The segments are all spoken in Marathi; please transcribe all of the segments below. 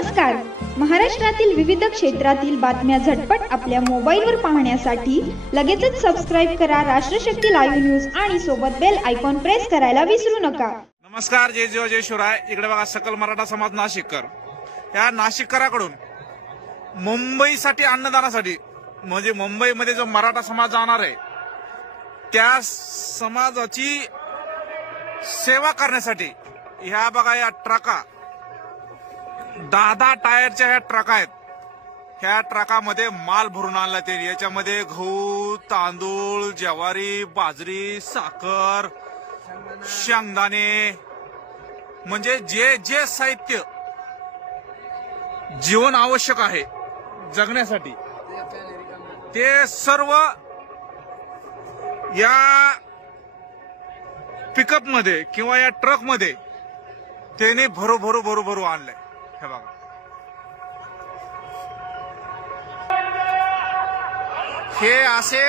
नमस्कार. महाराष्ट्रातील विविध क्षेत्रातील बातम्या झटपट आपल्या मोबाईलवर पाहण्यासाठी लगेचच सबस्क्राइब करा राष्ट्रशक्ती लाईव्ह न्यूज आणि सोबत बेल आयकॉन प्रेस करायला विसरू नका. नमस्कार. जय जिवा जय शिवराय. इकडे बघा सकल मराठा समाज नाशिककर, या नाशिककराकडून मुंबईसाठी अन्नदानासाठी म्हणजे मुंबईमध्ये जो मराठा समाज जाणार आहे त्या समाजाची सेवा करण्यासाठी ह्या बघा या ट्रका 10 टायरच्या ह्या ट्रका आहेत. ह्या ट्रकामध्ये माल भरून आणला ते. याच्यामध्ये गहू, तांदूळ, ज्वारी, बाजरी, साखर, शेंगदाणे म्हणजे जे जे साहित्य जीवन आवश्यक आहे जगण्यासाठी ते सर्व या पिकअप मध्ये किंवा या ट्रक मध्ये त्याने भरू आणलंय. हे बघा, हे असे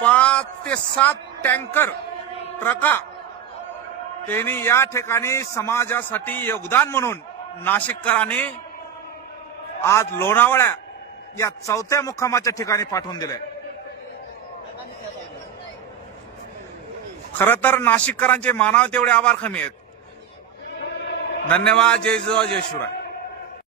5 ते 7 टँकर ट्रका त्यांनी या ठिकाणी समाजासाठी योगदान म्हणून नाशिककरांनी आज लोणावळा या 4थ्या मुक्कामाच्या ठिकाणी पाठवून दिलंय. खरं तर नाशिककरांचे मानावे तेवढे आभार कमी आहेत. धन्यवाद. जय जिवा जय शिवराय.